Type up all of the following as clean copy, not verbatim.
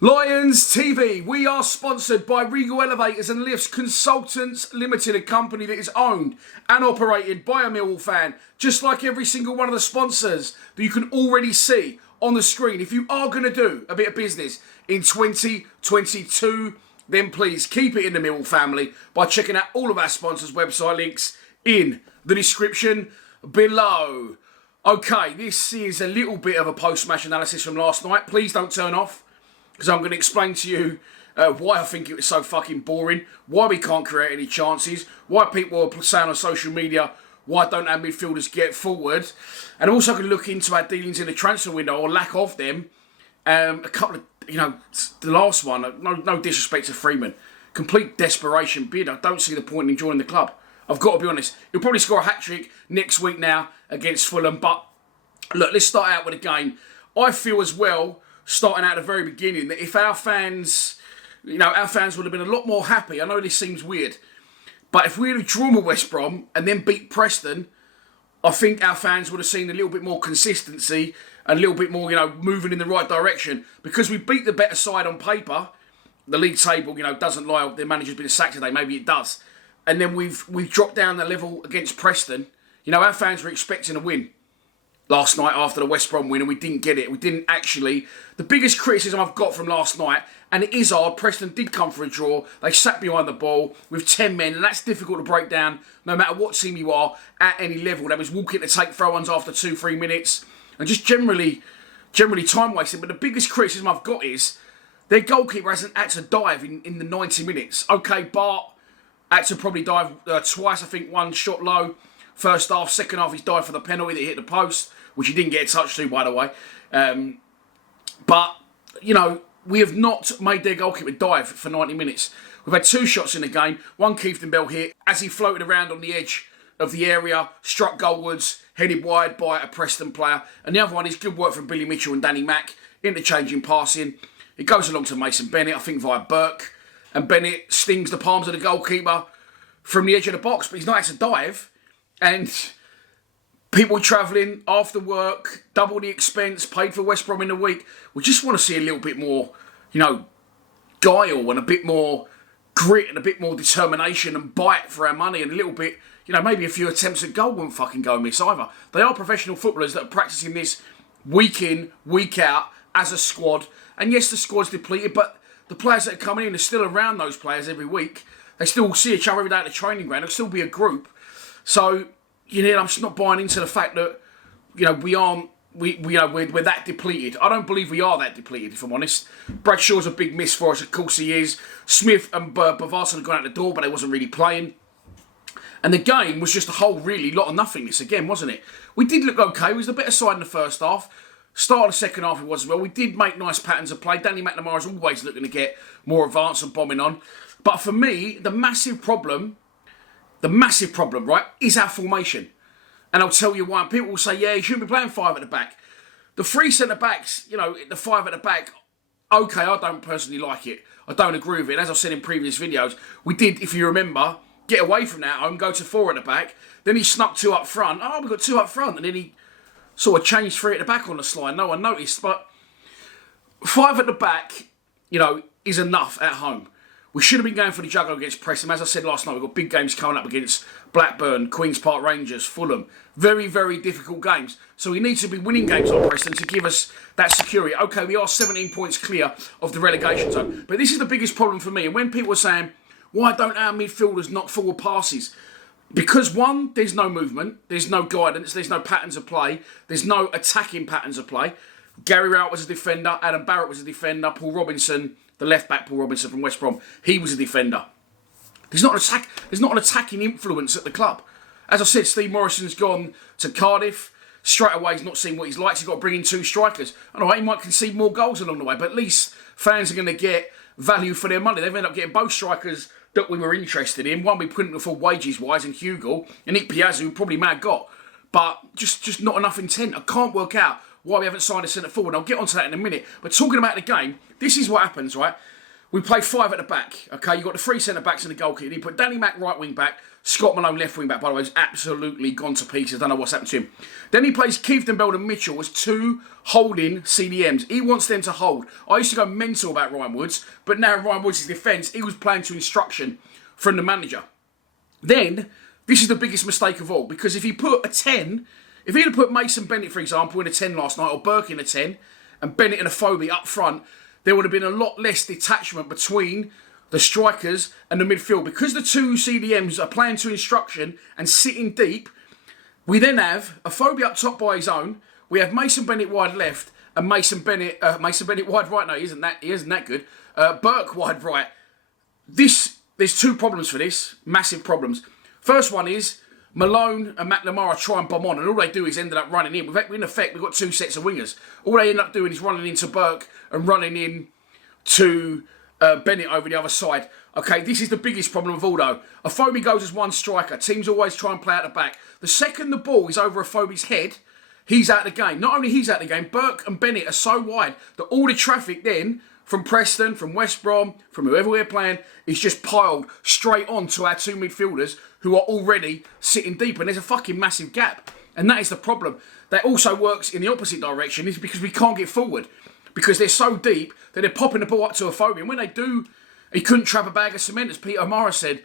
Lions TV, we are sponsored by Regal Elevators and Lifts Consultants Limited, a company that is owned and operated by a Millwall fan, just like every single one of the sponsors that you can already see on the screen. If you are going to do a bit of business in 2022, then please keep it in the Millwall family by checking out all of our sponsors' website links in the description below. Okay, this is a little bit of a post-match analysis from last night. Please don't turn off, because I'm going to explain to you why I think it was so fucking boring, why we can't create any chances, why people are saying on social media, why don't our midfielders get forward, and I'm also going to look into our dealings in the transfer window, or lack of them. A couple of, the last one, no disrespect to Freeman, complete desperation bid. I don't see the point in joining the club. I've got to be honest. He'll probably score a hat-trick next week now against Fulham, but look, let's start out with a game. I feel as well, starting out at the very beginning, that if our fans would have been a lot more happy. I know this seems weird, but if we had drawn with West Brom and then beat Preston, I think our fans would have seen a little bit more consistency and a little bit more, moving in the right direction. Because we beat the better side on paper, the league table, doesn't lie. Their manager's been sacked today. Maybe it does. And then we've dropped down the level against Preston. Our fans were expecting a win last night after the West Brom win, and we didn't get it. We didn't actually. The biggest criticism I've got from last night, and it is hard, Preston did come for a draw. They sat behind the ball with 10 men, and that's difficult to break down no matter what team you are at any level. They was walking to take throw-ons after 2-3 minutes, and just generally time wasting. But the biggest criticism I've got is their goalkeeper hasn't had to dive in the 90 minutes. Okay, Bart had to probably dive twice. I think one shot low. First half, second half, he's dived for the penalty that hit the post, which he didn't get a touch to, by the way. But, we have not made their goalkeeper dive for 90 minutes. We've had 2 shots in the game. One Keith Bell hit as he floated around on the edge of the area, struck goalwards, headed wide by a Preston player. And the other one is good work from Billy Mitchell and Danny Mack, interchanging passing. It goes along to Mason Bennett, I think via Burke. And Bennett stings the palms of the goalkeeper from the edge of the box, but he's not had to dive. And people travelling after work, double the expense, paid for West Brom in the week. We just want to see a little bit more, guile and a bit more grit and a bit more determination and bite for our money, and a little bit, maybe a few attempts at goal wouldn't fucking go amiss either. They are professional footballers that are practising this week in, week out as a squad. And yes, the squad's depleted, but the players that are coming in are still around those players every week. They still see each other every day at the training ground. There'll still be a group. So, I'm just not buying into the fact that, we're that depleted. I don't believe we are that depleted, if I'm honest. Bradshaw's a big miss for us, of course he is. Smith and Bavarsson have gone out the door, but they wasn't really playing. And the game was just a whole really lot of nothingness again, wasn't it? We did look okay. It was the better side in the first half. Start of the second half it was as well. We did make nice patterns of play. Danny McNamara is always looking to get more advanced and bombing on. But for me, the massive problem, right, is our formation. And I'll tell you why. People will say, yeah, you shouldn't be playing 5 at the back. The 3 centre-backs, the 5 at the back, okay, I don't personally like it. I don't agree with it. As I've said in previous videos, we did, if you remember, get away from that and go to 4 at the back. Then he snuck 2 up front. Oh, we've got 2 up front. And then he sort of changed 3 at the back on the slide. No one noticed. But 5 at the back, is enough at home. We should have been going for the juggler against Preston. As I said last night, we've got big games coming up against Blackburn, Queen's Park Rangers, Fulham. Very, very difficult games. So we need to be winning games on Preston to give us that security. Okay, we are 17 points clear of the relegation zone. But this is the biggest problem for me. And when people are saying, why don't our midfielders knock forward passes? Because, one, there's no movement. There's no guidance. There's no patterns of play. There's no attacking patterns of play. Gary Rowett was a defender. Adam Barrett was a defender. Paul Robinson, the left-back Paul Robinson from West Brom, he was a defender. There's not an attacking influence at the club. As I said, Steve Morrison's gone to Cardiff. Straight away, he's not seen what he's like. He's got to bring in 2 strikers. I know he might concede more goals along the way, but at least fans are going to get value for their money. They've ended up getting both strikers that we were interested in. One we couldn't afford wages-wise in Hugo, and Nick Piazza, who probably may have got. But just not enough intent. I can't work out why we haven't signed a centre forward. I'll get onto that in a minute. But talking about the game, this is what happens, right? we play 5 at the back. Okay, you've got the 3 centre-backs and the goalkeeper. You put Danny Mack right wing-back, Scott Malone left wing-back, by the way, has absolutely gone to pieces. I don't know what's happened to him. Then he plays Keith Bell and Mitchell as 2 holding CDMs. He wants them to hold. I used to go mental about Ryan Woods, but now Ryan Woods' defence, he was playing to instruction from the manager. Then, this is the biggest mistake of all, because if you put a 10, if he'd have put Mason Bennett, for example, in a 10 last night, or Burke in a 10, and Bennett and a Phobie up front, there would have been a lot less detachment between the strikers and the midfield. Because the 2 CDMs are playing to instruction and sitting deep, we then have a Phobie up top by his own, we have Mason Bennett wide left, and Mason Bennett wide right. No, he isn't that good. Burke wide right. There's 2 problems for this, massive problems. First one is Malone and McNamara try and bomb on, and all they do is end up running in. In effect, we've got 2 sets of wingers. All they end up doing is running into Burke and running in to Bennett over the other side. Okay, this is the biggest problem of all, though. A Phobie goes as 1 striker. Teams always try and play out the back. The second the ball is over a Phobie's head, he's out of the game. Not only he's out of the game, Burke and Bennett are so wide that all the traffic then from Preston, from West Brom, from whoever we're playing, is just piled straight on to our 2 midfielders who are already sitting deep. And there's a fucking massive gap. And that is the problem. That also works in the opposite direction, is because we can't get forward. Because they're so deep that they're popping the ball up to a Phobie. And when they do, he couldn't trap a bag of cement, as Peter O'Mara said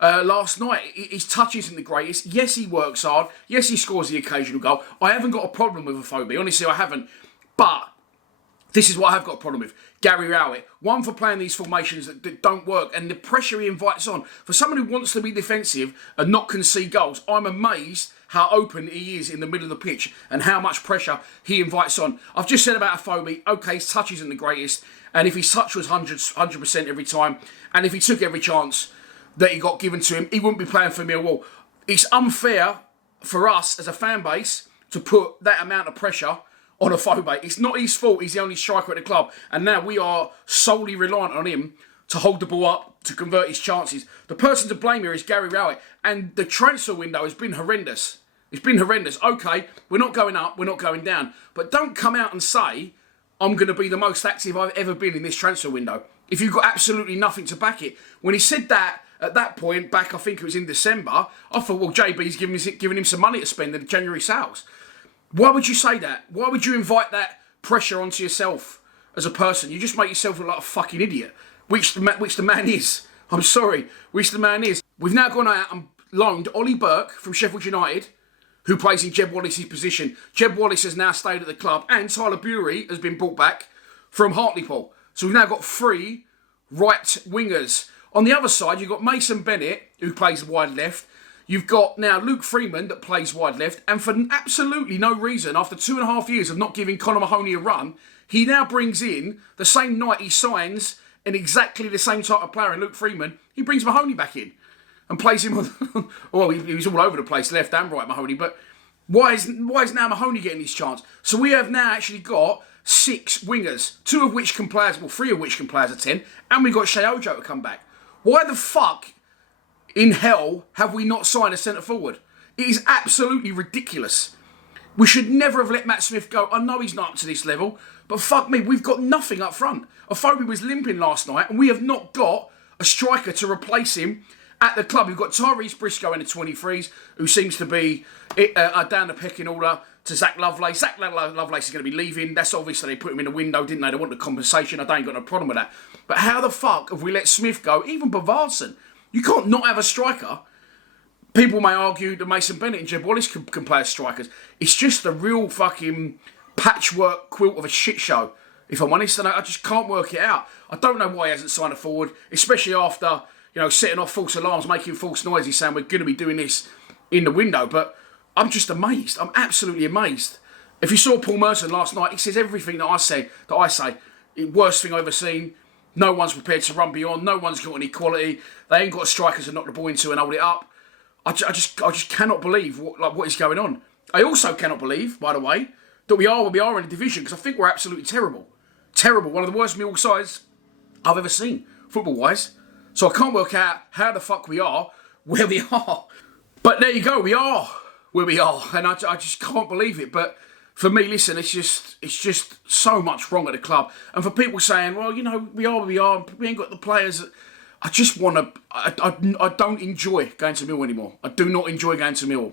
last night. His touch isn't the greatest. Yes, he works hard. Yes, he scores the occasional goal. I haven't got a problem with a Phobie. Honestly, I haven't. But this is what I have got a problem with. Gary Rowett. 1, for playing these formations that don't work, and the pressure he invites on. For someone who wants to be defensive and not concede goals, I'm amazed how open he is in the middle of the pitch and how much pressure he invites on. I've just said about a Phobie, okay, his touch isn't the greatest, and if his touch was 100% every time, and if he took every chance that he got given to him, he wouldn't be playing for Millwall. It's unfair for us as a fan base to put that amount of pressure on a Phobie. It's not his fault, he's the only striker at the club, and now we are solely reliant on him to hold the ball up, to convert his chances. The person to blame here is Gary Rowett, and the transfer window has been horrendous. It's been horrendous. Okay, we're not going up, we're not going down, but don't come out and say, I'm going to be the most active I've ever been in this transfer window, if you've got absolutely nothing to back it. When he said that, at that point, back I think it was in December, I thought, well, JB's giving him some money to spend in the January sales. Why would you say that? Why would you invite that pressure onto yourself as a person? You just make yourself look like a fucking idiot, which the man is. I'm sorry, which the man is. We've now gone out and loaned Ollie Burke from Sheffield United, who plays in Jeb Wallace's position. Jeb Wallace has now stayed at the club, and Tyler Bury has been brought back from Hartlepool. So we've now got 3 right wingers. On the other side, you've got Mason Bennett, who plays wide left. You've got now Luke Freeman that plays wide left, and for absolutely no reason, after 2.5 years of not giving Conor Mahoney a run, he now brings in, the same night he signs in exactly the same type of player in Luke Freeman, he brings Mahoney back in and plays him on, well, he was all over the place, left and right, Mahoney, but why is now Mahoney getting his chance? So we have now actually got 6 wingers, 2 of which can play as, well, 3 of which can play as a 10, and we've got Shea Ojo to come back. Why the fuck in hell have we not signed a centre forward? It is absolutely ridiculous. We should never have let Matt Smith go. I know he's not up to this level, but fuck me, we've got nothing up front. Phobie was limping last night, and we have not got a striker to replace him at the club. We've got Tyrese Briscoe in the 23s, who seems to be down the pecking order to Zach Lovelace. Zach Lovelace is going to be leaving. That's obviously they put him in the window, didn't they? They want the compensation. I ain't got no problem with that. But how the fuck have we let Smith go? Even Bavarsson. You can't not have a striker. People may argue that Mason Bennett and Jeb Wallace can play as strikers. It's just a real fucking patchwork quilt of a shit show, if I'm honest, and I just can't work it out. I don't know why he hasn't signed a forward, especially after, setting off false alarms, making false noises, saying we're going to be doing this in the window. But I'm just amazed. I'm absolutely amazed. If you saw Paul Merson last night, he says everything that I say. Worst thing I've ever seen. No one's prepared to run beyond. No one's got any quality. They ain't got a striker to knock the ball into and hold it up. I just cannot believe what is going on. I also cannot believe, by the way, that we are where we are in the division, because I think we're absolutely terrible. Terrible. One of the worst Millwall sides I've ever seen, football-wise. So I can't work out how the fuck we are where we are. But there you go, we are where we are. And I just can't believe it. But for me, listen, it's just so much wrong at the club. And for people saying, well, you know, we ain't got the players. I just want to. I don't enjoy going to Millwall anymore. I do not enjoy going to Millwall.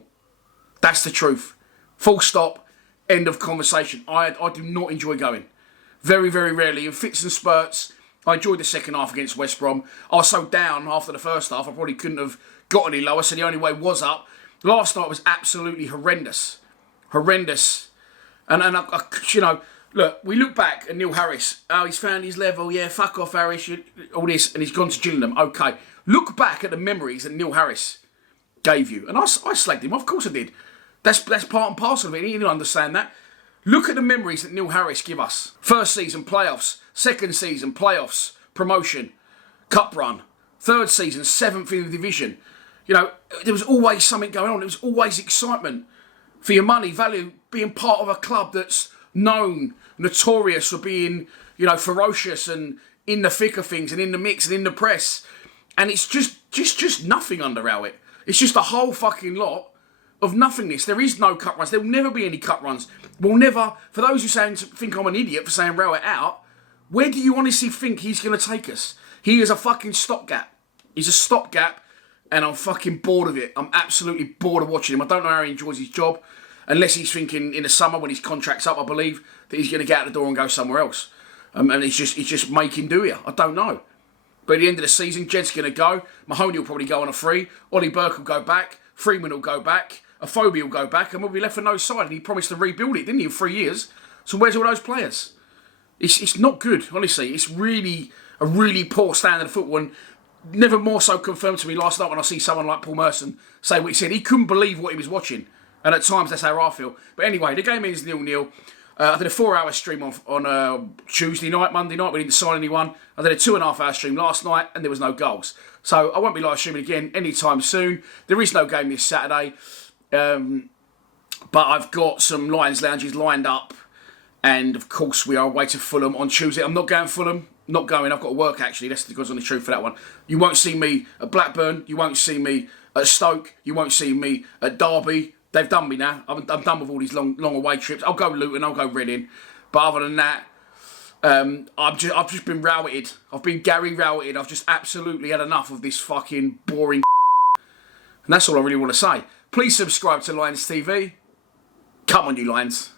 That's the truth. Full stop. End of conversation. I do not enjoy going. Very, very rarely. In fits and spurts. I enjoyed the second half against West Brom. I was so down after the first half, I probably couldn't have got any lower, so the only way was up. Last night was absolutely horrendous. Horrendous. And I, you know, look, we look back at Neil Harris. Oh, he's found his level. Yeah, fuck off, Harris. All this. And he's gone to Gillingham. Okay. Look back at the memories that Neil Harris gave you. And I slagged him. Of course I did. That's part and parcel of it. You didn't understand that. Look at the memories that Neil Harris give us. First season, playoffs. Second season, playoffs. Promotion. Cup run. Third season, 7th in the division. You know, there was always something going on. There was always excitement for your money, value, being part of a club that's known, notorious for being, you know, ferocious and in the thick of things and in the mix and in the press. And it's just nothing under Rowett. It's just a whole fucking lot of nothingness. There is no cup runs. There will never be any cup runs. We'll never, for those who think I'm an idiot for saying Rowett out, where do you honestly think he's going to take us? He is a fucking stopgap. He's a stopgap. And I'm fucking bored of it. I'm absolutely bored of watching him. I don't know how he enjoys his job. Unless he's thinking in the summer when his contract's up, I believe, that he's going to get out the door and go somewhere else. And he's just making do here. I don't know. But at the end of the season, Jed's going to go. Mahoney will probably go on a free. Ollie Burke will go back. Freeman will go back. Aphobia will go back. And we'll be left with no side. And he promised to rebuild it, didn't he, in 3 years? So where's all those players? It's not good, honestly. It's really a really poor standard of football. And never more so confirmed to me last night when I see someone like Paul Merson say what he said. He couldn't believe what he was watching. And at times that's how I feel. But anyway, the game ends 0-0. I did a 4-hour stream on Tuesday night, Monday night. We didn't sign anyone. I did a 2.5-hour stream last night and there was no goals. So I won't be live streaming again anytime soon. There is no game this Saturday. But I've got some Lions lounges lined up. And of course we are away to Fulham on Tuesday. I'm not going Fulham. Not going. I've got to work actually. That's the God's honest truth for that one. You won't see me at Blackburn. You won't see me at Stoke. You won't see me at Derby. They've done me now. I'm done with all these long away trips. I'll go Luton. I'll go Reading. But other than that, I've just been Rowetted. I've been Gary Rowetted. I've just absolutely had enough of this fucking boring. And that's all I really want to say. Please subscribe to Lions TV. Come on, you Lions.